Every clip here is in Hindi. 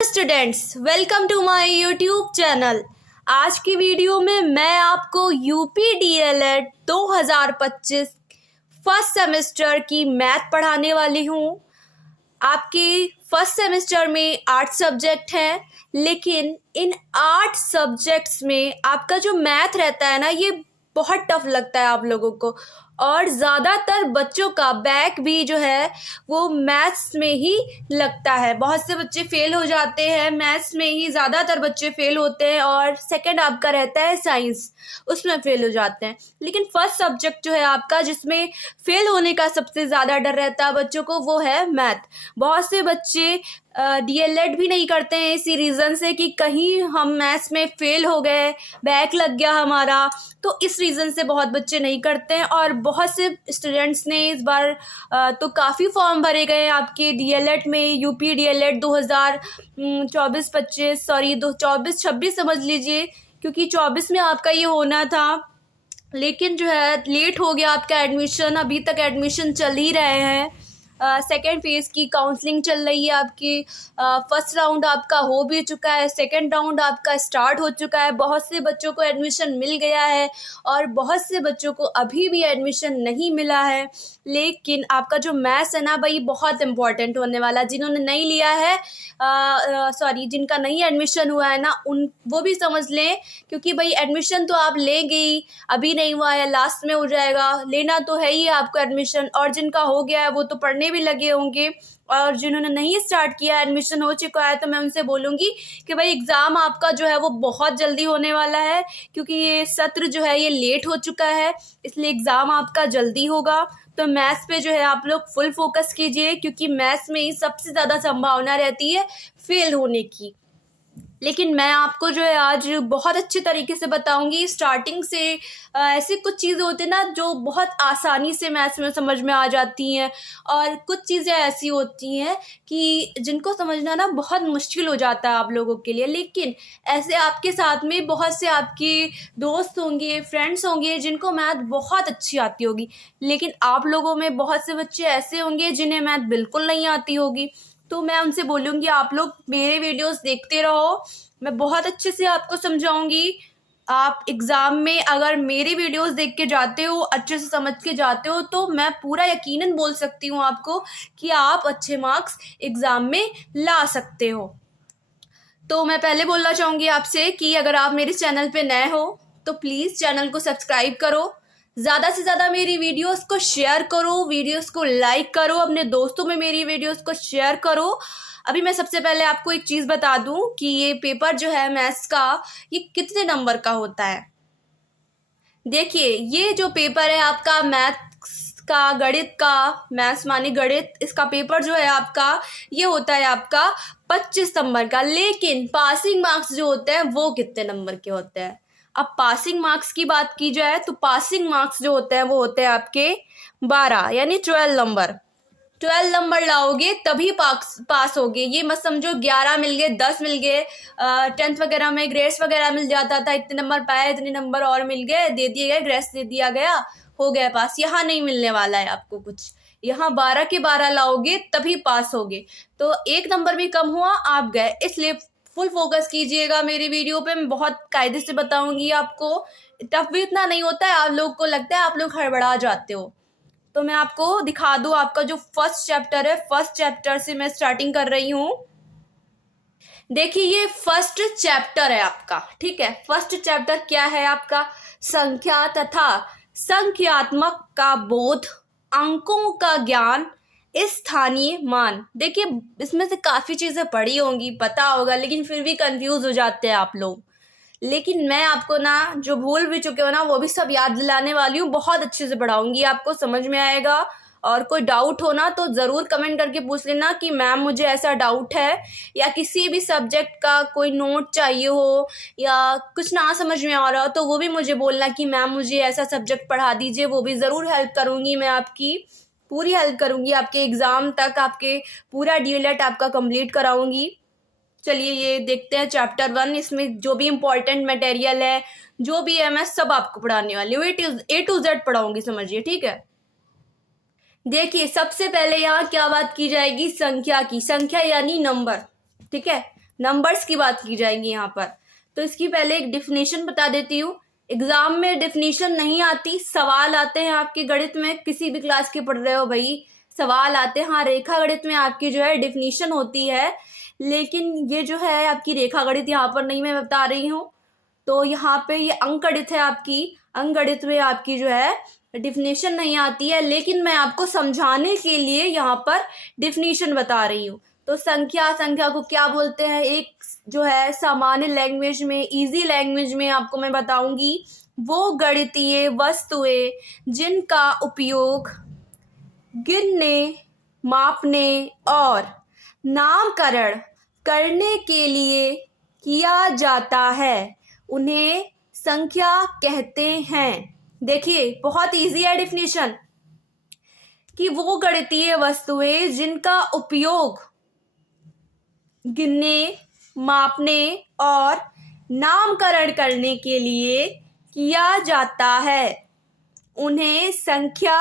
Students, welcome to my YouTube channel. आज की वीडियो में मैं आपको यूपी डीएलएड 2025 फर्स्ट सेमेस्टर की मैथ पढ़ाने वाली हूँ। आपकी फर्स्ट सेमेस्टर में 8 सब्जेक्ट हैं, लेकिन इन 8 सब्जेक्ट्स में आपका जो मैथ रहता है ना, ये बहुत टफ लगता है आप लोगों को। और ज़्यादातर बच्चों का बैक भी जो है वो मैथ्स में ही लगता है। बहुत से बच्चे फेल हो जाते हैं मैथ्स में ही, ज़्यादातर बच्चे फेल होते हैं। और सेकंड आपका रहता है साइंस, उसमें फेल हो जाते हैं। लेकिन फर्स्ट सब्जेक्ट जो है आपका, जिसमें फेल होने का सबसे ज़्यादा डर रहता है बच्चों को, वो है मैथ। बहुत से बच्चे डीएलएड भी नहीं करते हैं इसी रीज़न से कि कहीं हम मैथ्स में फेल हो गए, बैक लग गया हमारा, तो इस रीज़न से बहुत बच्चे नहीं करते हैं। और बहुत से स्टूडेंट्स ने इस बार तो काफ़ी फॉर्म भरे गए हैं आपके डीएलएड में। यूपी डीएलएड 2024-25 सॉरी 24-26 समझ लीजिए, क्योंकि 24 में आपका ये होना था, लेकिन जो है लेट हो गया आपका एडमिशन। अभी तक एडमिशन चल ही रहे हैं। सेकेंड फेज़ की काउंसलिंग चल रही है आपकी। फर्स्ट राउंड आपका हो भी चुका है, सेकेंड राउंड आपका स्टार्ट हो चुका है। बहुत से बच्चों को एडमिशन मिल गया है और बहुत से बच्चों को अभी भी एडमिशन नहीं मिला है। लेकिन आपका जो मैथ्स है ना भाई, बहुत इम्पॉर्टेंट होने वाला। जिन्होंने नहीं लिया है, जिनका नहीं एडमिशन हुआ है ना, वो भी समझ लें, क्योंकि भाई एडमिशन तो आप लेंगे ही। अभी नहीं हुआ है, लास्ट में हो जाएगा, लेना तो है ही आपको एडमिशन। और जिनका हो गया है वो तो पढ़ने भी लगे होंगे, और जिन्होंने नहीं स्टार्ट किया, एडमिशन हो चुका है, तो मैं उनसे बोलूँगी कि भाई एग्ज़ाम आपका जो है वो बहुत जल्दी होने वाला है, क्योंकि ये सत्र जो है ये लेट हो चुका है, इसलिए एग्ज़ाम आपका जल्दी होगा। तो मैथ्स पे जो है आप लोग फुल फोकस कीजिए, क्योंकि मैथ्स में ही सबसे ज़्यादा संभावना रहती है फेल होने की। लेकिन मैं आपको जो है आज बहुत अच्छे तरीके से बताऊंगी स्टार्टिंग से। ऐसी कुछ चीज़ें होती हैं ना जो बहुत आसानी से मैथ्स में समझ में आ जाती हैं, और कुछ चीज़ें ऐसी होती हैं कि जिनको समझना ना बहुत मुश्किल हो जाता है आप लोगों के लिए। लेकिन ऐसे आपके साथ में बहुत से आपके दोस्त होंगे, फ्रेंड्स होंगे, जिनको मैथ बहुत अच्छी आती होगी। लेकिन आप लोगों में बहुत से बच्चे ऐसे होंगे जिन्हें मैथ बिल्कुल नहीं आती होगी। तो मैं उनसे बोलूँगी आप लोग मेरे वीडियोस देखते रहो, मैं बहुत अच्छे से आपको समझाऊंगी। आप एग्ज़ाम में अगर मेरे वीडियोस देख के जाते हो, अच्छे से समझ के जाते हो, तो मैं पूरा यकीनन बोल सकती हूँ आपको कि आप अच्छे मार्क्स एग्ज़ाम में ला सकते हो। तो मैं पहले बोलना चाहूँगी आपसे कि अगर आप मेरे चैनल पे नए हो तो प्लीज़ चैनल को सब्सक्राइब करो, ज़्यादा से ज़्यादा मेरी वीडियोस को शेयर करो, वीडियोस को लाइक करो, अपने दोस्तों में मेरी वीडियोस को शेयर करो। अभी मैं सबसे पहले आपको एक चीज़ बता दूं कि ये पेपर जो है मैथ्स का, ये कितने नंबर का होता है। देखिए, ये जो पेपर है आपका मैथ्स का, गणित का, मैथ्स माने गणित, इसका पेपर जो है आपका, ये होता है आपका 25 नंबर का। लेकिन पासिंग मार्क्स जो होते हैं वो कितने नंबर के होते हैं। अब पासिंग मार्क्स की बात की जाए तो पासिंग मार्क्स जो होते हैं वो होते हैं आपके 12 यानी 12 नंबर। 12 नंबर लाओगे तभी पास होगे। ये मत समझो 11 मिल गए, 10 मिल गए। 10th वगैरह में ग्रेड्स वगैरह मिल जाता था, इतने नंबर पाए, इतने नंबर और मिल गए, दे दिए गए, ग्रेड्स दे दिया गया, हो गया पास। यहाँ नहीं मिलने वाला है आपको कुछ। यहाँ 12 के 12 लाओगे तभी पास होगे। तो एक नंबर भी कम हुआ, आप गए। इसलिए फुल फोकस कीजिएगा मेरी वीडियो पे, मैं बहुत कायदे से बताऊंगी आपको। टफ भी इतना नहीं होता है, आप लोग को लगता है आप लोग हड़बड़ा जाते हो। तो मैं आपको दिखा दूँ, आपका जो फर्स्ट चैप्टर है, फर्स्ट चैप्टर से मैं स्टार्टिंग कर रही हूँ। देखिए, ये फर्स्ट चैप्टर है आपका, ठीक है। फर्स्ट चैप्टर क्या है आपका? संख्या तथा संख्यात्मक का बोध, अंकों का ज्ञान, स्थानीय मान। देखिए, इसमें से काफ़ी चीज़ें पढ़ी होंगी, पता होगा, लेकिन फिर भी कंफ्यूज हो जाते हैं आप लोग। लेकिन मैं आपको ना, जो भूल भी चुके हो ना, वो भी सब याद दिलाने वाली हूँ। बहुत अच्छे से पढ़ाऊंगी, आपको समझ में आएगा। और कोई डाउट हो ना तो ज़रूर कमेंट करके पूछ लेना कि मैम मुझे ऐसा डाउट है, या किसी भी सब्जेक्ट का कोई नोट चाहिए हो, या कुछ ना समझ में आ रहा हो तो वो भी मुझे बोलना कि मैम मुझे ऐसा सब्जेक्ट पढ़ा दीजिए। वो भी ज़रूर हेल्प करूँगी, मैं आपकी पूरी हेल्प करूँगी, आपके एग्ज़ाम तक आपके पूरा डीएलएड आपका कंप्लीट कराऊँगी। चलिए ये देखते हैं चैप्टर 1। इसमें जो भी इम्पोर्टेंट मटेरियल है, जो भी है, मैं सब आपको पढ़ाने वाली हूँ। ए टू जेड पढ़ाऊंगी, समझिए, ठीक है। देखिए, सबसे पहले यहाँ क्या बात की जाएगी? संख्या की। संख्या यानी नंबर, ठीक है। नंबर्स की बात की जाएगी यहाँ पर। तो इसकी पहले एक डिफिनेशन बता देती हूँ। एग्जाम में डिफिनेशन नहीं आती, सवाल आते हैं आपके गणित में, किसी भी क्लास के पढ़ रहे हो भाई, सवाल आते हैं। हाँ, रेखा गणित में आपकी जो है डिफिनेशन होती है, लेकिन ये जो है आपकी रेखा गणित यहाँ पर नहीं मैं बता रही हूँ। तो यहाँ पे ये अंक गणित है आपकी, अंक गणित में आपकी जो है डिफिनेशन नहीं आती है, लेकिन मैं आपको समझाने के लिए यहाँ पर डिफिनेशन बता रही हूँ। तो संख्या को क्या बोलते हैं, एक जो है सामान्य लैंग्वेज में, इजी लैंग्वेज में आपको मैं बताऊंगी, वो गणितीय वस्तुएं जिनका उपयोग गिनने, मापने और नामकरण करने के लिए किया जाता है, उन्हें संख्या कहते हैं। देखिए बहुत इजी है डिफिनेशन, कि वो गणितीय वस्तुएं जिनका उपयोग गिनने, मापने और नामकरण करने के लिए किया जाता है, उन्हें संख्या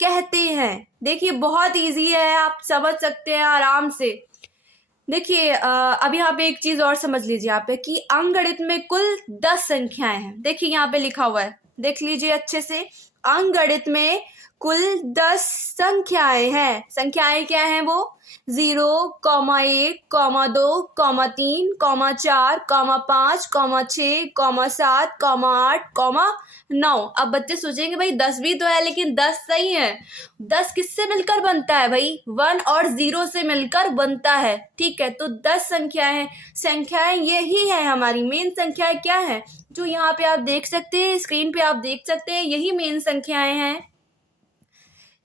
कहते हैं। देखिए बहुत इजी है, आप समझ सकते हैं आराम से। देखिए अब यहाँ पे एक चीज और समझ लीजिए आप कि अंक गणित में कुल 10 संख्याएं हैं। देखिए यहाँ पे लिखा हुआ है, देख लीजिए अच्छे से। अंक गणित में कुल 10 संख्याएं हैं। संख्याएं क्या हैं वो? 0, 1, 2, 3, 4, 5, 6, 7, 8, 9। अब बच्चे सोचेंगे भाई 10 भी तो है, लेकिन 10 सही है। 10 किससे मिलकर बनता है भाई? 1 और 0 से मिलकर बनता है। ठीक है, तो 10 संख्याएं हैं। संख्याएं यही है हमारी मेन संख्याएं। क्या है जो यहाँ पे आप देख सकते हैं, स्क्रीन पे आप देख सकते हैं, यही मेन संख्याएं हैं।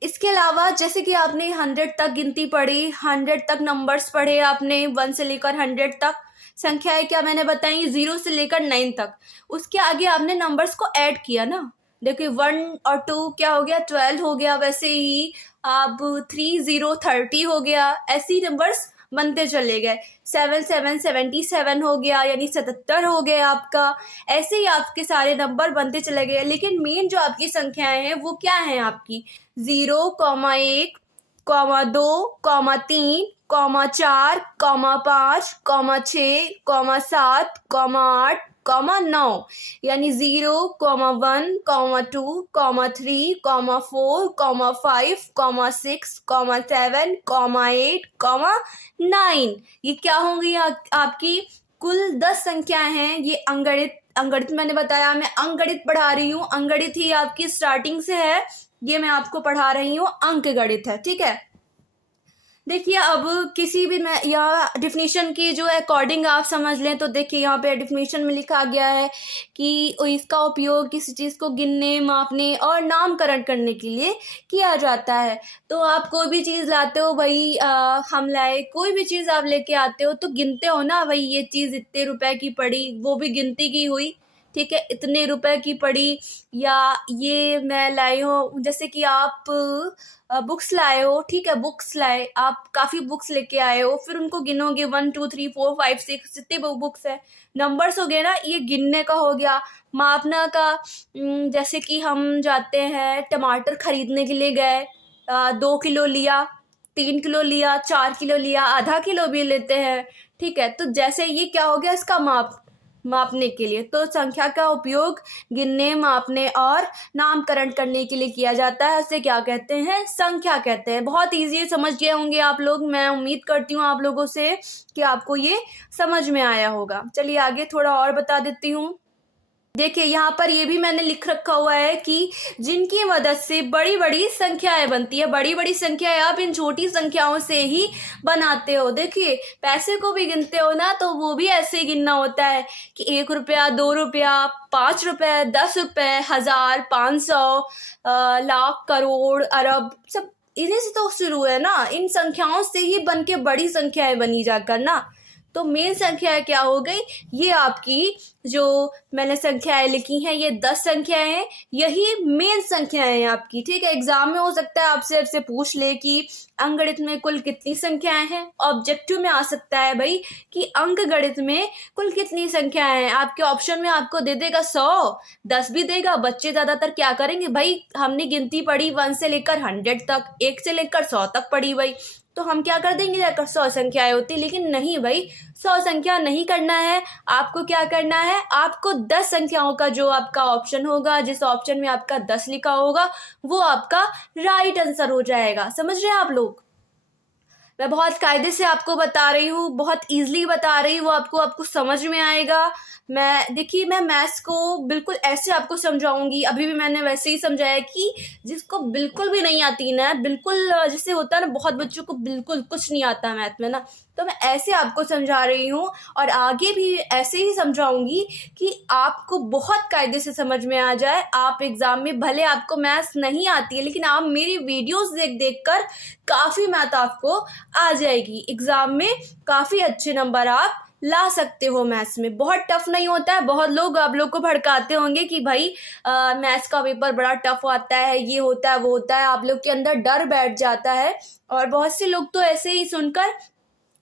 इसके अलावा जैसे कि आपने 100 तक गिनती पढ़ी, 100 तक नंबर्स पढ़े आपने, 1 से लेकर 100 तक। संख्याएं क्या मैंने बताई? 0 से लेकर 9 तक। उसके आगे आपने नंबर्स को ऐड किया ना। देखिए 1 और 2 क्या हो गया? 12 हो गया। वैसे ही अब 3, 0, 30 हो गया। ऐसी नंबर्स बनते चले गए। 7, 7, 77 हो गया, यानी 77 हो गया आपका। ऐसे ही आपके सारे नंबर बनते चले गए। लेकिन मेन जो आपकी संख्याएं हैं वो क्या हैं आपकी? 0, 1, 2, 3, 4, 5, 6, 7, 8, 9, यानी 0, 1, 2, 3, 4, 5, 6, 7, 8, 9। ये क्या होंगी आपकी? कुल 10 संख्याएं हैं। ये अंगणित मैंने बताया, मैं अंकगणित पढ़ा रही हूँ। अंकगणित ही आपकी स्टार्टिंग से है, ये मैं आपको पढ़ा रही हूँ, अंक गणित है। ठीक है, देखिए अब किसी भी मैं यहाँ डिफिनीशन की जो अकॉर्डिंग आप समझ लें, तो देखिए यहाँ पे डिफिनीशन में लिखा गया है कि इसका उपयोग किसी चीज़ को गिनने, मापने और नामकरण करने के लिए किया जाता है। तो आप कोई भी चीज़ लाते हो भाई, हम लाए कोई भी चीज़ आप लेके आते हो तो गिनते हो ना भाई, ये चीज़ इतने रुपए की पड़ी, वो भी गिनती की हुई। ठीक है, इतने रुपए की पड़ी। या ये मैं लाई हूँ, जैसे कि आप बुक्स लाए हो, ठीक है, बुक्स लाए आप, काफ़ी बुक्स लेके आए हो, फिर उनको गिनोगे 1, 2, 3, 4, 5, 6, जितने बुक्स है, नंबर्स हो गए ना, ये गिनने का हो गया। मापना का, जैसे कि हम जाते हैं टमाटर खरीदने के लिए गए, 2 किलो लिया, 3 किलो लिया, 4 किलो लिया, आधा किलो भी लेते हैं। ठीक है, तो जैसे ये क्या हो गया, इसका मापने के लिए। तो संख्या का उपयोग गिनने, मापने और नामकरण करने के लिए किया जाता है, उसे क्या कहते हैं? संख्या कहते हैं। बहुत इजी समझ गए होंगे आप लोग। मैं उम्मीद करती हूँ आप लोगों से कि आपको ये समझ में आया होगा। चलिए आगे थोड़ा और बता देती हूँ। देखिए यहाँ पर ये भी मैंने लिख रखा हुआ है कि जिनकी मदद से बड़ी बड़ी संख्याएं बनती है। बड़ी बड़ी संख्याएं आप इन छोटी संख्याओं से ही बनाते हो। देखिए पैसे को भी गिनते हो ना, तो वो भी ऐसे ही गिनना होता है कि 1 रुपया, 2 रुपया, 5 रुपए, 10 रुपए, 1000, 500, लाख, करोड़, अरब, सब इन्हीं से तो शुरू है ना। इन संख्याओं से ही बन के बड़ी संख्याएं बनी जाकर ना। तो मेन संख्या क्या हो गई? ये आपकी जो मैंने संख्याएं लिखी हैं, ये 10 संख्याएं हैं, यही मेन संख्याएं हैं आपकी। ठीक है, एग्जाम में हो सकता है आपसे पूछ ले कि अंकगणित में कुल कितनी संख्याएं हैं। ऑब्जेक्टिव में आ सकता है भाई कि अंकगणित में कुल कितनी संख्याएं हैं। आपके ऑप्शन में आपको दे देगा 100, 10 भी देगा। बच्चे ज्यादातर क्या करेंगे भाई, हमने गिनती पढ़ी 1 से लेकर 100 तक, 1 से लेकर 100 तक पढ़ी भाई, तो हम क्या कर देंगे, जाकर 100 संख्याएं होती। लेकिन नहीं भाई, 100 संख्या नहीं करना है आपको। क्या करना है आपको, 10 संख्याओं का जो आपका ऑप्शन होगा, जिस ऑप्शन में आपका 10 लिखा होगा, वो आपका राइट आंसर हो जाएगा। समझ रहे हैं आप लोग? मैं बहुत कायदे से आपको बता रही हूँ, बहुत इजीली बता रही हूँ, आपको समझ में आएगा। देखिए, मैं मैथ्स को बिल्कुल ऐसे आपको समझाऊंगी, अभी भी मैंने वैसे ही समझाया कि जिसको बिल्कुल भी नहीं आती ना, बिल्कुल जैसे होता है ना, बहुत बच्चों को बिल्कुल कुछ नहीं आता मैथ में ना, तो मैं ऐसे आपको समझा रही हूँ और आगे भी ऐसे ही समझाऊंगी कि आपको बहुत कायदे से समझ में आ जाए। आप एग्जाम में भले आपको मैथ्स नहीं आती है, लेकिन आप मेरी वीडियोस देख देख कर काफ़ी मैथ आपको आ जाएगी। एग्ज़ाम में काफ़ी अच्छे नंबर आप ला सकते हो। मैथ्स में बहुत टफ नहीं होता है। बहुत लोग आप लोग को भड़काते होंगे कि भाई मैथ्स का पेपर बड़ा टफ आता है, ये होता है वो होता है, आप लोग के अंदर डर बैठ जाता है। और बहुत से लोग तो ऐसे ही सुनकर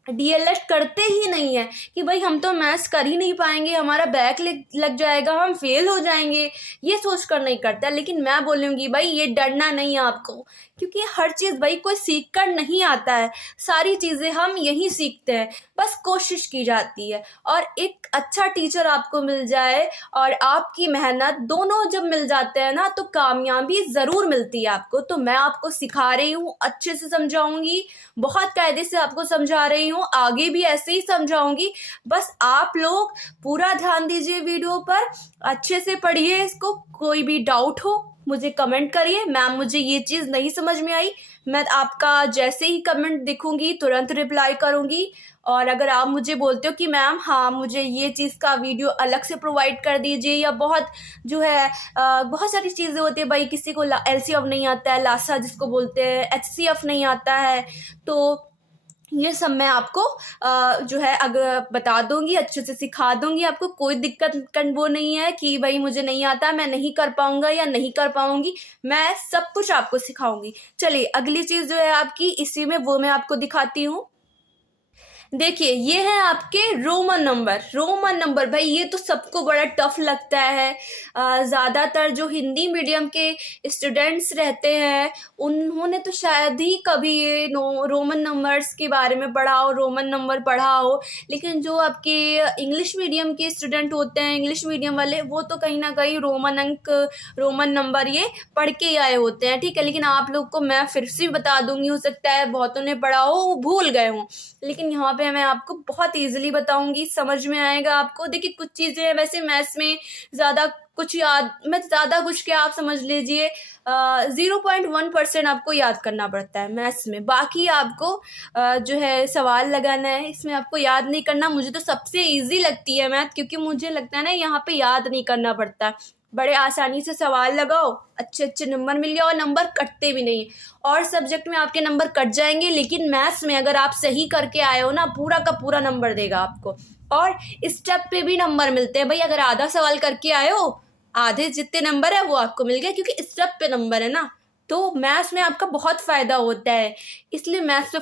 डीएलएड करते ही नहीं है कि भाई हम तो मैथ्स कर ही नहीं पाएंगे, हमारा बैक लग जाएगा, हम फेल हो जाएंगे, ये सोच कर नहीं करता। लेकिन मैं बोलूँगी भाई, ये डरना नहीं है आपको, क्योंकि हर चीज़ भाई कोई सीख कर नहीं आता है। सारी चीज़ें हम यहीं सीखते हैं, बस कोशिश की जाती है। और एक अच्छा टीचर आपको मिल जाए और आपकी मेहनत, दोनों जब मिल जाते हैं ना, तो कामयाबी ज़रूर मिलती है आपको। तो मैं आपको सिखा रही हूँ, अच्छे से समझाऊंगी, बहुत कायदे से आपको समझा रही हूँ, आगे भी ऐसे ही समझाऊंगी। बस आप लोग पूरा ध्यान दीजिए वीडियो पर, अच्छे से पढ़िए इसको। कोई भी डाउट हो मुझे कमेंट करिए, मैम मुझे ये चीज़ नहीं समझ में आई, मैं आपका जैसे ही कमेंट दिखूंगी तुरंत रिप्लाई करूंगी। और अगर आप मुझे बोलते हो कि मैम हाँ मुझे ये चीज़ का वीडियो अलग से प्रोवाइड कर दीजिए, या बहुत जो है बहुत सारी चीज़ें होती है भाई, किसी को एलसीएफ नहीं आता है, लासा जिसको बोलते हैं, एचसीएफ नहीं आता है, तो ये सब मैं आपको जो है अगर बता दूंगी, अच्छे से सिखा दूंगी। आपको कोई दिक्कत वो नहीं है कि भाई मुझे नहीं आता, मैं नहीं कर पाऊंगा या नहीं कर पाऊंगी, मैं सब कुछ आपको सिखाऊंगी। चलिए अगली चीज़ जो है आपकी इसी में, वो मैं आपको दिखाती हूँ। देखिए ये है आपके रोमन नंबर। रोमन नंबर भाई ये तो सबको बड़ा टफ लगता है। ज़्यादातर जो हिंदी मीडियम के स्टूडेंट्स रहते हैं उन्होंने तो शायद ही कभी ये रोमन नंबर्स के बारे में पढ़ा हो, रोमन नंबर पढ़ा हो। लेकिन जो आपके इंग्लिश मीडियम के स्टूडेंट होते हैं, इंग्लिश मीडियम वाले, वो तो कहीं ना कहीं रोमन अंक, रोमन नंबर ये पढ़ के ही आए होते हैं, ठीक है। लेकिन आप लोग को मैं फिर से बता दूंगी, हो सकता है बहुतों ने पढ़ा हो वो भूल गए हों, लेकिन यहाँ पे मैं आपको बहुत इजीली बताऊंगी, समझ में आएगा आपको। देखिए कुछ चीज़ें हैं वैसे मैथ्स में ज़्यादा कुछ याद, मैं ज़्यादा कुछ क्या आप समझ लीजिए 0.1% आपको याद करना पड़ता है मैथ्स में। बाकी आपको जो है सवाल लगाना है, इसमें आपको याद नहीं करना। मुझे तो सबसे ईजी लगती है मैथ, क्योंकि मुझे लगता है ना यहाँ पे याद नहीं करना पड़ता, बड़े आसानी से सवाल लगाओ, अच्छे अच्छे नंबर मिल गया और नंबर कटते भी नहीं। और सब्जेक्ट में आपके नंबर कट जाएंगे, लेकिन मैथ्स में अगर आप सही करके आए हो ना, पूरा का पूरा नंबर देगा आपको। और स्टेप पे भी नंबर मिलते हैं भाई, अगर आधा सवाल करके आए हो, आधे जितने नंबर है वो आपको मिल गया, क्योंकि स्टेप पे नंबर है ना। तो मैथ्स में आपका बहुत फ़ायदा होता है, इसलिए मैथ्स पे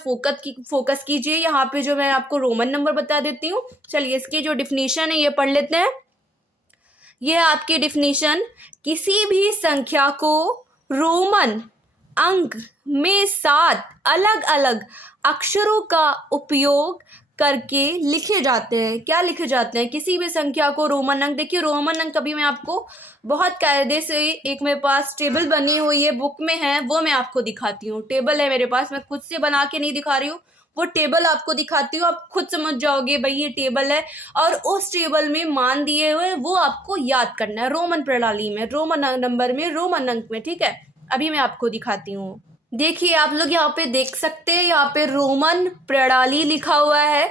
फोकस कीजिए। यहाँ पे जो मैं आपको रोमन नंबर बता देती हूँ। चलिए इसकी जो डिफिनीशन है ये पढ़ लेते हैं। ये आपकी डिफिनीशन, किसी भी संख्या को रोमन अंक में 7 अलग अलग अक्षरों का उपयोग करके लिखे जाते हैं। क्या लिखे जाते हैं? किसी भी संख्या को रोमन अंक। देखिए रोमन अंक अभी मैं आपको बहुत कायदे से, एक मेरे पास टेबल बनी हुई है, बुक में है, वो मैं आपको दिखाती हूँ। टेबल है मेरे पास, मैं खुद से बना के नहीं दिखा रही हूँ, वो टेबल आपको दिखाती हूँ, आप खुद समझ जाओगे भाई ये टेबल है। और उस टेबल में मान दिए हुए वो आपको याद करना है, रोमन प्रणाली में, रोमन नंबर में, रोमन अंक में, ठीक है। अभी मैं आपको दिखाती हूँ। देखिए आप लोग यहाँ पे देख सकते हैं, यहाँ पे रोमन प्रणाली लिखा हुआ है।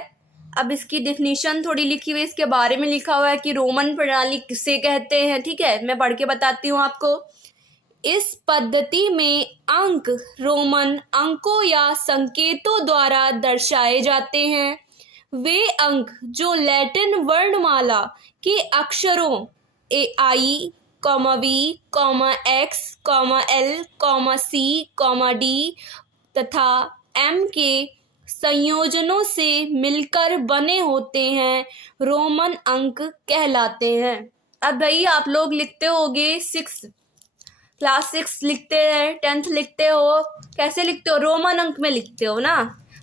अब इसकी डिफिनीशन थोड़ी लिखी हुई है, इसके बारे में लिखा हुआ है कि रोमन प्रणाली किसे कहते हैं, ठीक है। मैं पढ़ के बताती हूँ आपको। इस पद्धति में अंक रोमन अंकों या संकेतों द्वारा दर्शाए जाते हैं। वे अंक जो लैटिन वर्णमाला के अक्षरों I, V, X, L, C, D तथा एम के संयोजनों से मिलकर बने होते हैं, रोमन अंक कहलाते हैं। अब भाई आप लोग लिखते होगे क्लास 6 लिखते हैं, 10th लिखते हो, कैसे लिखते हो? रोमन अंक में लिखते हो ना।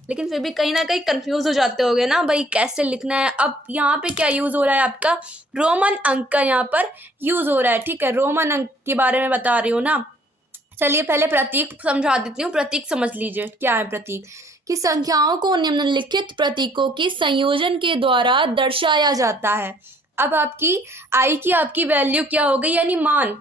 लेकिन फिर भी कहीं ना कहीं कंफ्यूज हो जाते होगे ना भाई कैसे लिखना है। अब यहाँ पे क्या यूज़ हो रहा है आपका, रोमन अंक का यहाँ पर यूज़ हो रहा है, ठीक है, रोमन अंक के बारे में बता रही हूँ ना। चलिए पहले प्रतीक समझा देती हूँ। प्रतीक समझ लीजिए क्या है प्रतीक, कि संख्याओं को निम्नलिखित प्रतीकों के संयोजन के द्वारा दर्शाया जाता है। अब आपकी आई की आपकी वैल्यू क्या हो गई, यानी मान।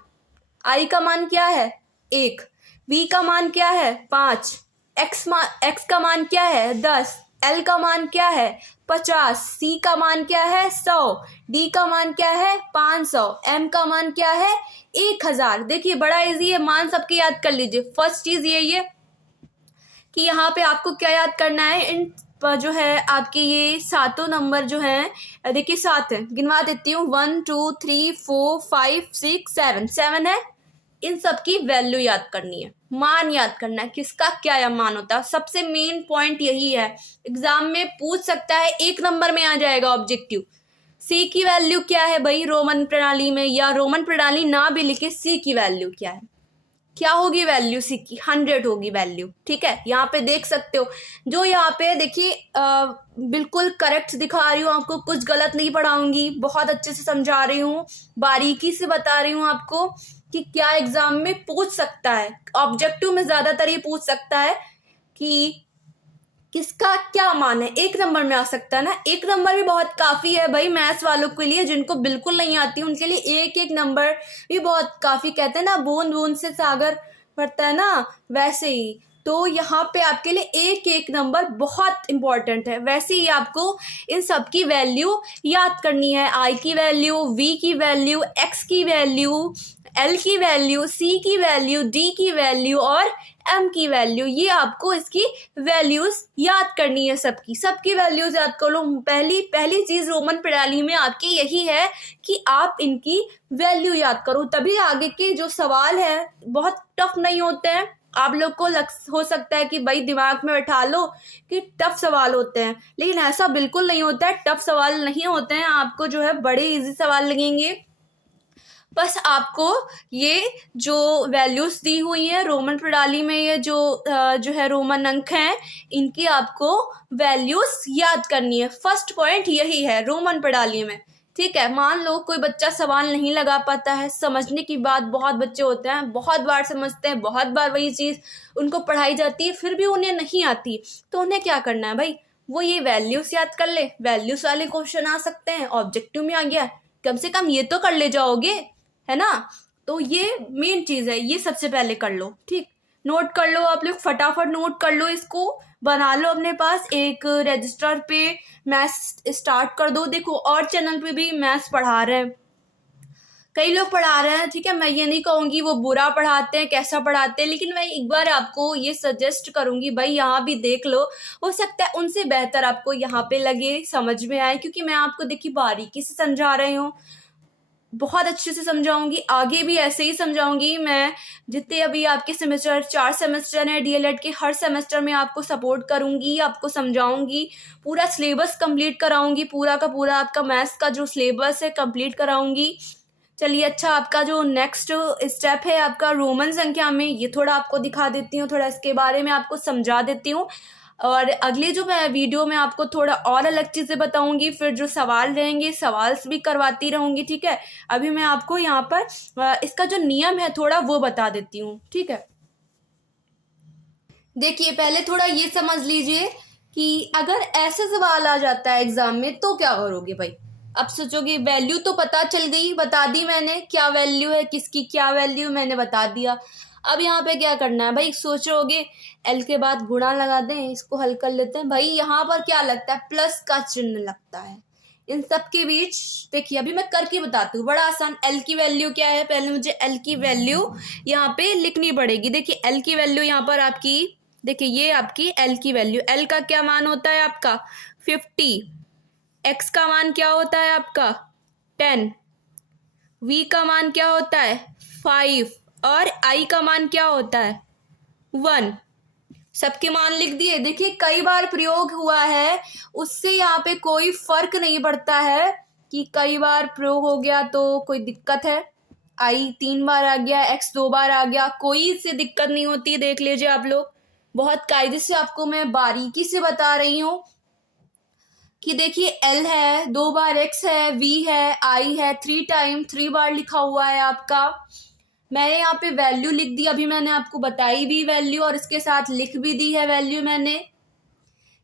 आई का मान क्या है 1, वी का मान क्या है 5, एक्स का मान क्या है 10, एल का मान क्या है 50, सी का मान क्या है 100, डी का मान क्या है 500, एम का मान क्या है 1000। देखिए बड़ा इजी है, मान सबके याद कर लीजिए। फर्स्ट चीज ये कि यहाँ पे आपको क्या याद करना है, इन जो है आपके ये सातों नंबर जो हैं, देखिए 7 है, गिनवा देती हूँ 1 2 3 4 5 6 7, 7 है। इन सब की वैल्यू याद करनी है, मान याद करना है, किसका क्या या मान होता है। सबसे मेन पॉइंट यही है, एग्जाम में पूछ सकता है, 1 नंबर में आ जाएगा ऑब्जेक्टिव। सी की वैल्यू क्या है भाई रोमन प्रणाली में, या रोमन प्रणाली ना भी लिखे, सी की वैल्यू क्या है, क्या होगी वैल्यू सी की 100 होगी वैल्यू, ठीक है। यहाँ पे देख सकते हो, जो यहाँ पे देखिए बिल्कुल करेक्ट दिखा रही हूँ आपको, कुछ गलत नहीं पढ़ाऊंगी, बहुत अच्छे से समझा रही हूँ, बारीकी से बता रही हूँ आपको कि क्या एग्जाम में पूछ सकता है। ऑब्जेक्टिव में ज्यादातर ये पूछ सकता है कि किसका क्या मान है, 1 नंबर में आ सकता है ना। 1 नंबर भी बहुत काफी है भाई मैथ्स वालों के लिए, जिनको बिल्कुल नहीं आती उनके लिए 1 नंबर भी बहुत काफी। कहते हैं ना बूंद बूंद से सागर भरता है ना, वैसे ही तो यहाँ पे आपके लिए 1 नंबर बहुत इंपॉर्टेंट है। वैसे ही आपको इन सब की वैल्यू याद करनी है, आई की वैल्यू, वी की वैल्यू, एक्स की वैल्यू, एल की वैल्यू, सी की वैल्यू, डी की वैल्यू और एम की वैल्यू। ये आपको इसकी वैल्यूज याद करनी है, सबकी वैल्यूज याद कर लो। पहली चीज रोमन प्रणाली में आपकी यही है कि आप इनकी वैल्यू याद करो, तभी आगे के जो सवाल है बहुत टफ नहीं होते हैं। आप लोग को हो सकता है कि भाई दिमाग में बैठा लो कि टफ सवाल होते हैं, लेकिन ऐसा बिल्कुल नहीं होता है, टफ सवाल नहीं होते हैं। आपको जो है बड़े इजी सवाल लगेंगे। बस आपको ये जो वैल्यूज दी हुई है रोमन प्रणाली में, ये जो है रोमन अंक हैं, इनकी आपको वैल्यूज याद करनी है। फर्स्ट पॉइंट यही है रोमन प्रणाली में, ठीक है। मान लो कोई बच्चा सवाल नहीं लगा पाता है, समझने की बात, बहुत बच्चे होते हैं बहुत बार समझते हैं, बहुत बार वही चीज उनको पढ़ाई जाती है, फिर भी उन्हें नहीं आती, तो उन्हें क्या करना है भाई, वो ये वैल्यूज याद कर ले। वैल्यूज वाले क्वेश्चन आ सकते हैं, ऑब्जेक्टिव में आ गया, कम से कम ये तो कर ले जाओगे, है ना। तो ये मेन चीज है, ये सबसे पहले कर लो, ठीक। नोट कर लो आप लोग, फटाफट नोट कर लो, इसको बना लो अपने पास एक रजिस्टर पे, मैथ्स स्टार्ट कर दो। देखो और चैनल पे भी मैथ्स पढ़ा रहे हैं, कई लोग पढ़ा रहे हैं, ठीक है। मैं ये नहीं कहूंगी वो बुरा पढ़ाते हैं, कैसा पढ़ाते हैं, लेकिन मैं एक बार आपको ये सजेस्ट करूंगी भाई यहाँ भी देख लो, हो सकता है उनसे बेहतर आपको यहाँ पे लगे, समझ में आए, क्योंकि मैं आपको देखिए बारीकी से समझा रही हूँ, बहुत अच्छे से समझाऊंगी, आगे भी ऐसे ही समझाऊंगी मैं। जितने अभी आपके सेमेस्टर 4 सेमेस्टर हैं डीएलएड के, हर सेमेस्टर में आपको सपोर्ट करूंगी, आपको समझाऊंगी, पूरा सिलेबस कंप्लीट कराऊंगी, पूरा का पूरा आपका मैथ्स का जो सिलेबस है कंप्लीट कराऊंगी। चलिए अच्छा, आपका जो नेक्स्ट स्टेप है आपका रोमन संख्या में, ये थोड़ा आपको दिखा देती हूँ, थोड़ा इसके बारे में आपको समझा देती हूँ, और अगले जो मैं वीडियो में आपको थोड़ा और अलग चीज़ें बताऊंगी, फिर जो सवाल रहेंगे सवाल भी करवाती रहूंगी, ठीक है। अभी मैं आपको यहाँ पर इसका जो नियम है थोड़ा वो बता देती हूँ, ठीक है। देखिए पहले थोड़ा ये समझ लीजिए कि अगर ऐसे सवाल आ जाता है एग्जाम में तो क्या करोगे भाई। अब सोचोगे वैल्यू तो पता चल गई, बता दी मैंने क्या वैल्यू है, किसकी क्या वैल्यू मैंने बता दिया। अब यहाँ पे क्या करना है भाई, सोचोगे एल के बाद गुणा लगा दें, इसको हल कर लेते हैं भाई। यहाँ पर क्या लगता है, प्लस का चिन्ह लगता है इन सब के बीच। देखिए अभी मैं करके बताती हूँ, बड़ा आसान। एल की वैल्यू क्या है, पहले मुझे एल की वैल्यू यहाँ पे लिखनी पड़ेगी। देखिए एल की वैल्यू यहाँ पर आपकी, देखिए ये आपकी एल की वैल्यू, एल का क्या मान होता है आपका 50, एक्स का मान क्या होता है आपका 10, वी का मान क्या होता है 5 और आई का मान क्या होता है 1। सबके मान लिख दिए। देखिए कई बार प्रयोग हुआ है, उससे यहाँ पे कोई फर्क नहीं पड़ता है कि कई बार प्रयोग हो गया तो कोई दिक्कत है। आई 3 बार आ गया, एक्स 2 बार आ गया, कोई इससे दिक्कत नहीं होती, देख लीजिए आप लोग। बहुत कायदे से आपको मैं बारीकी से बता रही हूँ कि देखिए एल है, 2 बार एक्स है, वी है, आई है, 3 बार लिखा हुआ है आपका। मैंने यहाँ पे वैल्यू लिख दी, अभी मैंने आपको बताई भी वैल्यू और इसके साथ लिख भी दी है वैल्यू मैंने।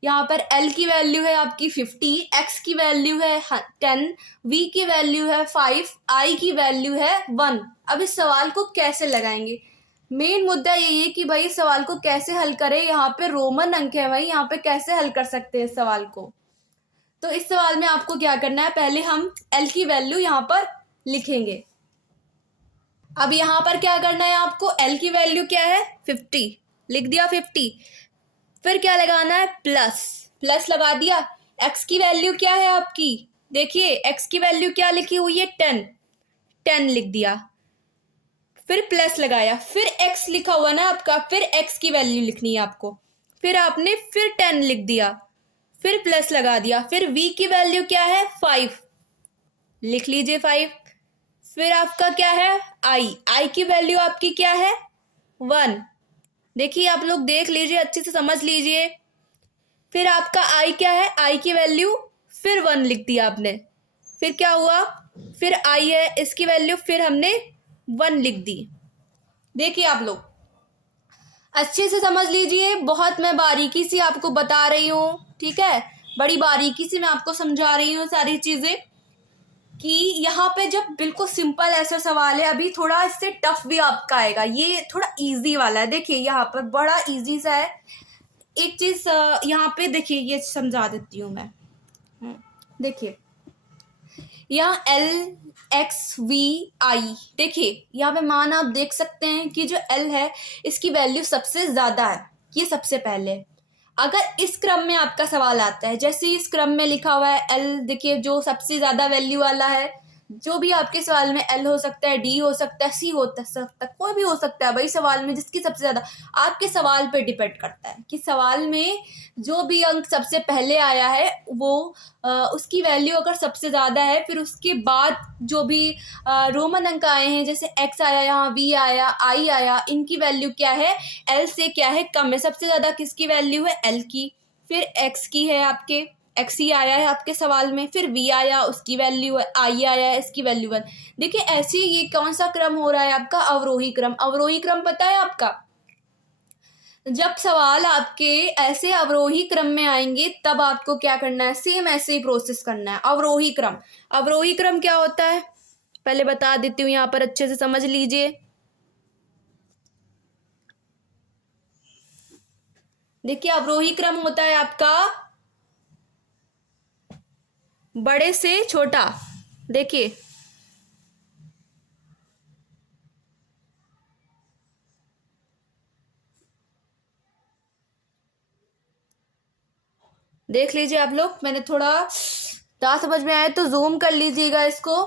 यहाँ पर L की वैल्यू है आपकी 50, X की वैल्यू है 10, V की वैल्यू है 5, I की वैल्यू है 1। अब इस सवाल को कैसे लगाएंगे, मेन मुद्दा यही है कि भाई इस सवाल को कैसे हल करें। यहाँ पे रोमन अंक है भाई, यहाँ पे कैसे हल कर सकते हैं इस सवाल को। तो इस सवाल में आपको क्या करना है, पहले हम L की वैल्यू यहाँ पर लिखेंगे। अब यहाँ पर क्या करना है आपको, L की वैल्यू क्या है 50, लिख दिया 50। फिर क्या लगाना है, प्लस लगा दिया। x की वैल्यू क्या है आपकी, देखिए x की वैल्यू क्या लिखी हुई है 10 लिख दिया, फिर प्लस लगाया, फिर x लिखा हुआ ना आपका, फिर x की वैल्यू लिखनी है आपको, फिर आपने फिर 10 लिख दिया, फिर प्लस लगा दिया, फिर v की वैल्यू क्या है 5, लिख लीजिए 5, फिर आपका क्या है i की वैल्यू आपकी क्या है 1। देखिए आप लोग देख लीजिए, अच्छे से समझ लीजिए। फिर आपका i क्या है, i की वैल्यू फिर 1 लिख दिया आपने, फिर क्या हुआ, फिर i है, इसकी वैल्यू फिर हमने 1 लिख दी। देखिए आप लोग अच्छे से समझ लीजिए, बहुत मैं बारीकी से आपको बता रही हूँ, ठीक है, बड़ी बारीकी से मैं आपको समझा रही हूँ सारी चीजें, कि यहाँ पे जब बिल्कुल सिंपल ऐसा सवाल है, अभी थोड़ा इससे टफ भी आपका आएगा, ये थोड़ा इजी वाला है। देखिए यहाँ पर बड़ा इजी सा है। एक चीज यहाँ पे देखिए, ये समझा देती हूँ मैं। देखिए यहाँ LXVI, देखिए यहाँ पे मान आप देख सकते हैं कि जो L है इसकी वैल्यू सबसे ज्यादा है, ये सबसे पहले। अगर इस क्रम में आपका सवाल आता है, जैसे इस क्रम में लिखा हुआ है L, देखिए जो सबसे ज्यादा वैल्यू वाला है, जो भी आपके सवाल में L हो सकता है, D हो सकता है, C हो सकता है, कोई भी हो सकता है भाई सवाल में, जिसकी सबसे ज्यादा, आपके सवाल पे डिपेंड करता है कि सवाल में जो भी अंक सबसे पहले आया है वो उसकी वैल्यू अगर सबसे ज्यादा है, फिर उसके बाद जो भी रोमन अंक आए हैं, जैसे X आया, यहाँ V आया, I आया, इनकी वैल्यू क्या है, L से क्या है कम है। सबसे ज्यादा किसकी वैल्यू है, L की, फिर X की है, आपके एक्स ही आया है आपके सवाल में, फिर वी आया, उसकी वैल्यू है, आई आया है, इसकी वैल्यू 1। देखिए ऐसे ये कौन सा क्रम हो रहा है आपका, अवरोही क्रम। अवरोही क्रम पता है आपका, जब सवाल आपके ऐसे अवरोही क्रम में आएंगे तब आपको क्या करना है, सेम ऐसे ही प्रोसेस करना है। अवरोही क्रम, अवरोही क्रम क्या होता है पहले बता देती हूँ, यहाँ पर अच्छे से समझ लीजिए। देखिए अवरोही क्रम होता है आपका बड़े से छोटा। देखिए देख लीजिए आप लोग, मैंने थोड़ा ना समझ में आए तो जूम कर लीजिएगा इसको।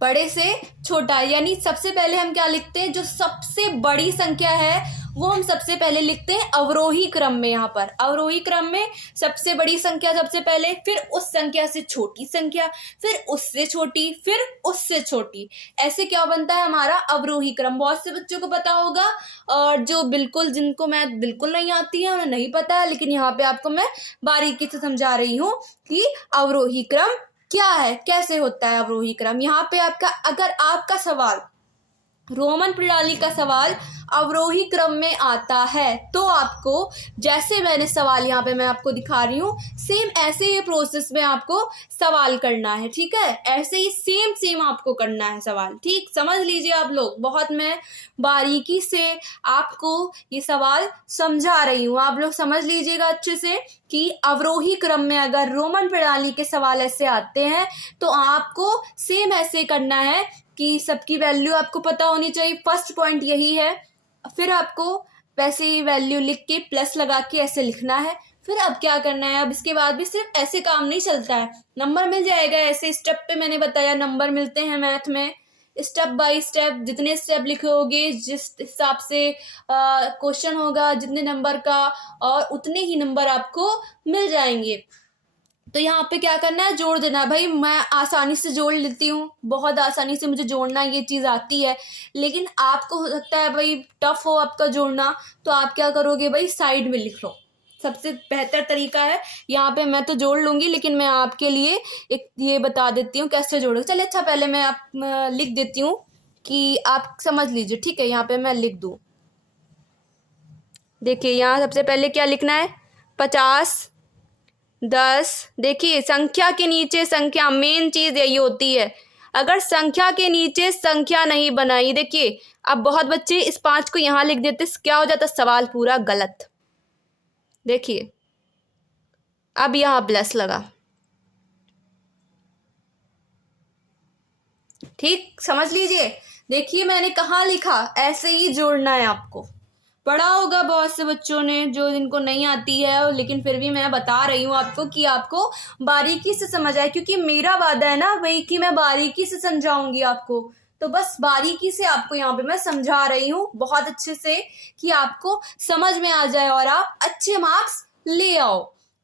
बड़े से छोटा, यानी सबसे पहले हम क्या लिखते हैं, जो सबसे बड़ी संख्या है वो हम सबसे पहले लिखते हैं अवरोही क्रम में। यहाँ पर अवरोही क्रम में सबसे बड़ी संख्या सबसे पहले, फिर उस संख्या से छोटी संख्या, फिर उससे छोटी, फिर उससे छोटी, ऐसे क्या बनता है हमारा अवरोही क्रम। बहुत से बच्चों को पता होगा, और जो बिल्कुल जिनको मैथ बिल्कुल नहीं आती है उन्हें नहीं पता है, लेकिन यहाँ पे आपको मैं बारीकी से समझा रही हूँ कि अवरोही क्रम क्या है, कैसे होता है अवरोही क्रम। यहाँ पे आपका, अगर आपका सवाल रोमन प्रणाली का सवाल अवरोही क्रम में आता है तो आपको, जैसे मैंने सवाल यहाँ पे मैं आपको दिखा रही हूँ, सेम ऐसे ही प्रोसेस में आपको सवाल करना है, ठीक है, ऐसे ही सेम आपको करना है सवाल। ठीक समझ लीजिए आप लोग, बहुत मैं बारीकी से आपको ये सवाल समझा रही हूँ, आप लोग समझ लीजिएगा अच्छे से कि अवरोही क्रम में अगर रोमन प्रणाली के सवाल ऐसे आते हैं तो आपको सेम ऐसे करना है कि सबकी वैल्यू आपको पता होनी चाहिए, फर्स्ट पॉइंट यही है। फिर आपको वैसे ही वैल्यू लिख के प्लस लगा के ऐसे लिखना है। फिर अब क्या करना है, अब इसके बाद भी सिर्फ ऐसे काम नहीं चलता है, नंबर मिल जाएगा ऐसे स्टेप पे, मैंने बताया नंबर मिलते हैं मैथ में, स्टेप बाय स्टेप जितने स्टेप लिखोगे, जिस हिसाब से क्वेश्चन होगा जितने नंबर का, और उतने ही नंबर आपको मिल जाएंगे। तो यहाँ पे क्या करना है, जोड़ देना है। भाई मैं आसानी से जोड़ लेती हूँ, बहुत आसानी से मुझे जोड़ना ये चीज़ आती है, लेकिन आपको हो सकता है भाई टफ हो आपका जोड़ना, तो आप क्या करोगे भाई, साइड में लिख लो। सबसे बेहतर तरीका है, यहाँ पे मैं तो जोड़ लूँगी, लेकिन मैं आपके लिए एक ये बता देती हूँ कैसे जोड़ोगे। चलिए अच्छा, पहले मैं आप लिख देती हूँ कि आप समझ लीजिए, ठीक है। यहाँ पे मैं लिख दूँ, देखिए यहाँ सबसे पहले क्या लिखना है, 50, 10। देखिए संख्या के नीचे संख्या, मेन चीज यही होती है। अगर संख्या के नीचे संख्या नहीं बनाई, देखिए अब बहुत बच्चे इस 5 को यहाँ लिख देते, क्या हो जाता, सवाल पूरा गलत। देखिए अब यहाँ प्लस लगा, ठीक, समझ लीजिए। देखिए मैंने कहाँ लिखा, ऐसे ही जोड़ना है आपको। पढ़ा होगा बहुत से बच्चों ने, जो जिनको नहीं आती है, लेकिन फिर भी मैं बता रही हूँ आपको कि आपको बारीकी से समझ आए, क्योंकि मेरा वादा है ना भाई कि मैं बारीकी से समझाऊंगी आपको। तो बस बारीकी से आपको यहाँ पे मैं समझा रही हूँ बहुत अच्छे से, कि आपको समझ में आ जाए और आप अच्छे मार्क्स ले आओ।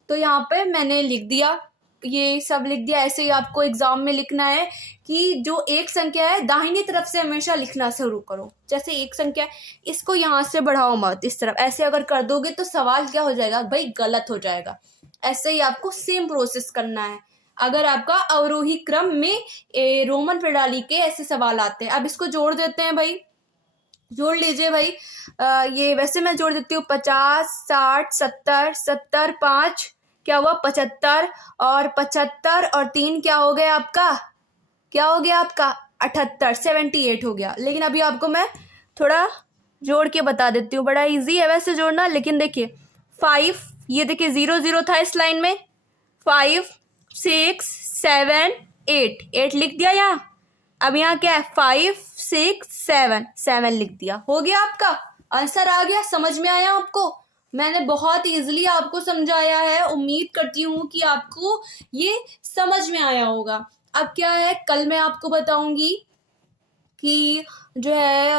तो यहाँ पे मैंने लिख दिया, ये सब लिख दिया। ऐसे ही आपको एग्जाम में लिखना है कि जो एक संख्या है दाहिनी तरफ से हमेशा लिखना शुरू करो। जैसे एक संख्या है, इसको यहाँ से बढ़ाओ मत, इस तरफ। ऐसे अगर कर दोगे तो सवाल क्या हो जाएगा भाई, गलत हो जाएगा। ऐसे ही आपको सेम प्रोसेस करना है। अगर आपका अवरोही क्रम में रोमन प्रणाली के ऐसे सवाल आते हैं। अब इसको जोड़ देते हैं भाई, जोड़ लीजिए भाई। ये वैसे मैं जोड़ देती हूँ, 50, 60, 70, 70, 5 क्या हुआ, 75, और 75 और 3 क्या हो गया आपका, क्या हो गया आपका 78, 78 हो गया। लेकिन अभी आपको मैं थोड़ा जोड़ के बता देती हूँ, बड़ा इजी है वैसे जोड़ना। लेकिन देखिए 5, ये देखिए 0 0 था इस लाइन में, 5 6 7 8 लिख दिया यहाँ। अब यहाँ क्या है, 5 6 7 7 लिख दिया, हो गया आपका आंसर आ गया। समझ में आया आपको, मैंने बहुत इजीली आपको समझाया है। उम्मीद करती हूँ कि आपको ये समझ में आया होगा। अब क्या है, कल मैं आपको बताऊंगी कि जो है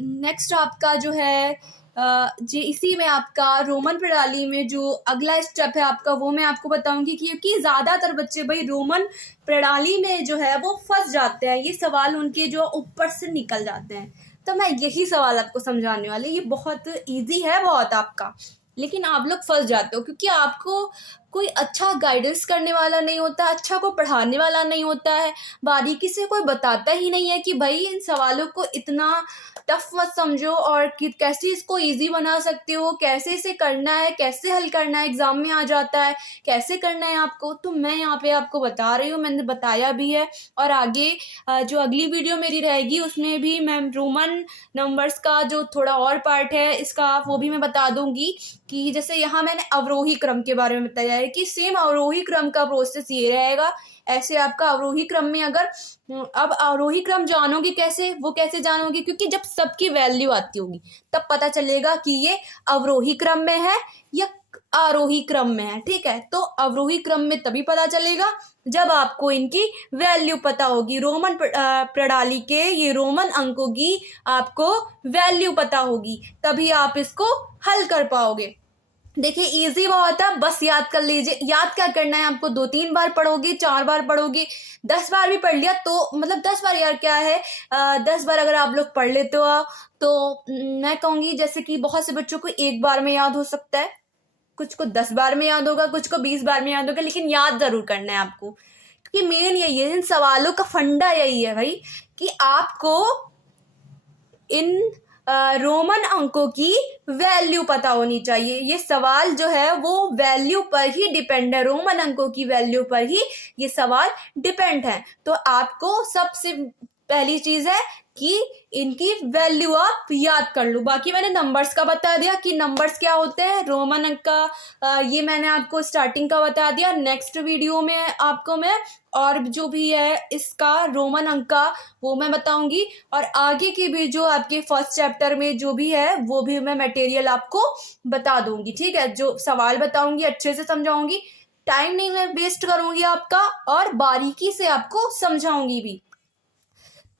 नेक्स्ट आपका जो है जी, इसी में आपका रोमन प्रणाली में जो अगला स्टेप है आपका, वो मैं आपको बताऊंगी। क्योंकि ज़्यादातर बच्चे भाई रोमन प्रणाली में जो है वो फंस जाते हैं, ये सवाल उनके जो ऊपर से निकल जाते हैं। तो मैं यही सवाल आपको समझाने वाली, ये बहुत इजी है बहुत आपका, लेकिन आप लोग फंस जाते हो क्योंकि आपको कोई अच्छा गाइडेंस करने वाला नहीं होता, अच्छा को पढ़ाने वाला नहीं होता है, बारीकी से कोई बताता ही नहीं है कि भाई इन सवालों को इतना टफ मत समझो और कि कैसे इसको इजी बना सकते हो, कैसे इसे करना है, कैसे हल करना है, एग्जाम में आ जाता है, कैसे करना है आपको। तो मैं यहाँ पे आपको बता रही हूँ, मैंने बताया भी है। और आगे जो अगली वीडियो मेरी रहेगी उसमें भी मैं रोमन नंबर्स का जो थोड़ा और पार्ट है इसका, वो भी मैं बता दूंगी। कि जैसे यहाँ मैंने अवरोही क्रम के बारे में बताया है कि सेम अवरोही क्रम का प्रोसेस ये रहेगा। ऐसे आपका अवरोही क्रम में अगर अब अवरोही क्रम जानोगे कैसे, वो कैसे जानोगे, क्योंकि जब सबकी वैल्यू आती होगी तब पता चलेगा कि ये अवरोही क्रम में है या आरोही क्रम में है। ठीक है, तो अवरोही क्रम में तभी पता चलेगा जब आपको इनकी वैल्यू पता होगी। रोमन प्रणाली के ये रोमन अंकों की आपको वैल्यू पता होगी, तभी आप इसको हल कर पाओगे। देखिए इजी बहुत है, बस याद कर लीजिए। याद क्या करना है आपको, 2-3 बार पढ़ोगे, 4 बार पढ़ोगे, 10 बार भी पढ़ लिया तो मतलब 10 बार यार क्या है, 10 बार अगर आप लोग पढ़ लेते हो तो मैं कहूँगी जैसे कि बहुत से बच्चों को 1 बार में याद हो सकता है, कुछ को 10 बार में याद होगा, कुछ को 20 बार में याद होगा, लेकिन याद जरूर करना है आपको। क्योंकि मेन यही है, इन सवालों का फंडा यही है भाई कि आपको इन रोमन अंकों की वैल्यू पता होनी चाहिए। ये सवाल जो है वो वैल्यू पर ही डिपेंड है, रोमन अंकों की वैल्यू पर ही ये सवाल डिपेंड है। तो आपको सबसे पहली चीज है कि इनकी वैल्यू आप याद कर लो। बाकी मैंने नंबर्स का बता दिया कि नंबर्स क्या होते हैं, रोमन अंक का ये मैंने आपको स्टार्टिंग का बता दिया। नेक्स्ट वीडियो में आपको मैं और जो भी है इसका रोमन अंक का वो मैं बताऊंगी, और आगे की भी जो आपके फर्स्ट चैप्टर में जो भी है वो भी मैं मटेरियल आपको बता दूंगी। ठीक है, जो सवाल बताऊंगी अच्छे से समझाऊंगी, टाइम नहीं मैं वेस्ट करूंगी आपका, और बारीकी से आपको समझाऊंगी भी।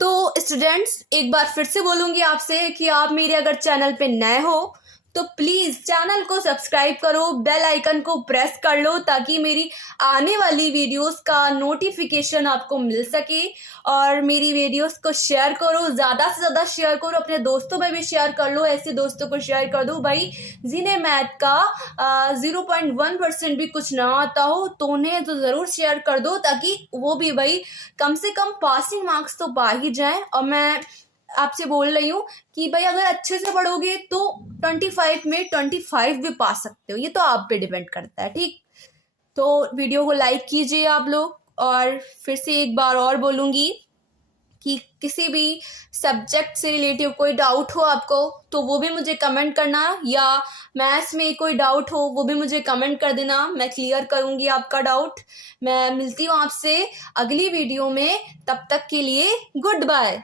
तो स्टूडेंट्स एक बार फिर से बोलूंगी आपसे कि आप मेरे अगर चैनल पे नए हो तो प्लीज़ चैनल को सब्सक्राइब करो, बेल आइकन को प्रेस कर लो ताकि मेरी आने वाली वीडियोस का नोटिफिकेशन आपको मिल सके। और मेरी वीडियोस को शेयर करो, ज़्यादा से ज़्यादा शेयर करो, अपने दोस्तों में भी शेयर कर लो, ऐसे दोस्तों को शेयर कर दो भाई जिन्हें मैथ का 0.1% भी कुछ ना आता हो, तो उन्हें तो ज़रूर शेयर कर दो ताकि वो भी भाई कम से कम पासिंग मार्क्स तो पा ही जाए। और मैं आपसे बोल रही हूँ कि भाई अगर अच्छे से पढ़ोगे तो 25 में 25 भी पा सकते हो, ये तो आप पे डिपेंड करता है। ठीक, तो वीडियो को लाइक कीजिए आप लोग। और फिर से एक बार और बोलूँगी कि किसी भी सब्जेक्ट से रिलेटिव कोई डाउट हो आपको तो वो भी मुझे कमेंट करना, या मैथ्स में कोई डाउट हो वो भी मुझे कमेंट कर देना, मैं क्लियर करूँगी आपका डाउट। मैं मिलती हूँ आपसे अगली वीडियो में, तब तक के लिए गुड बाय।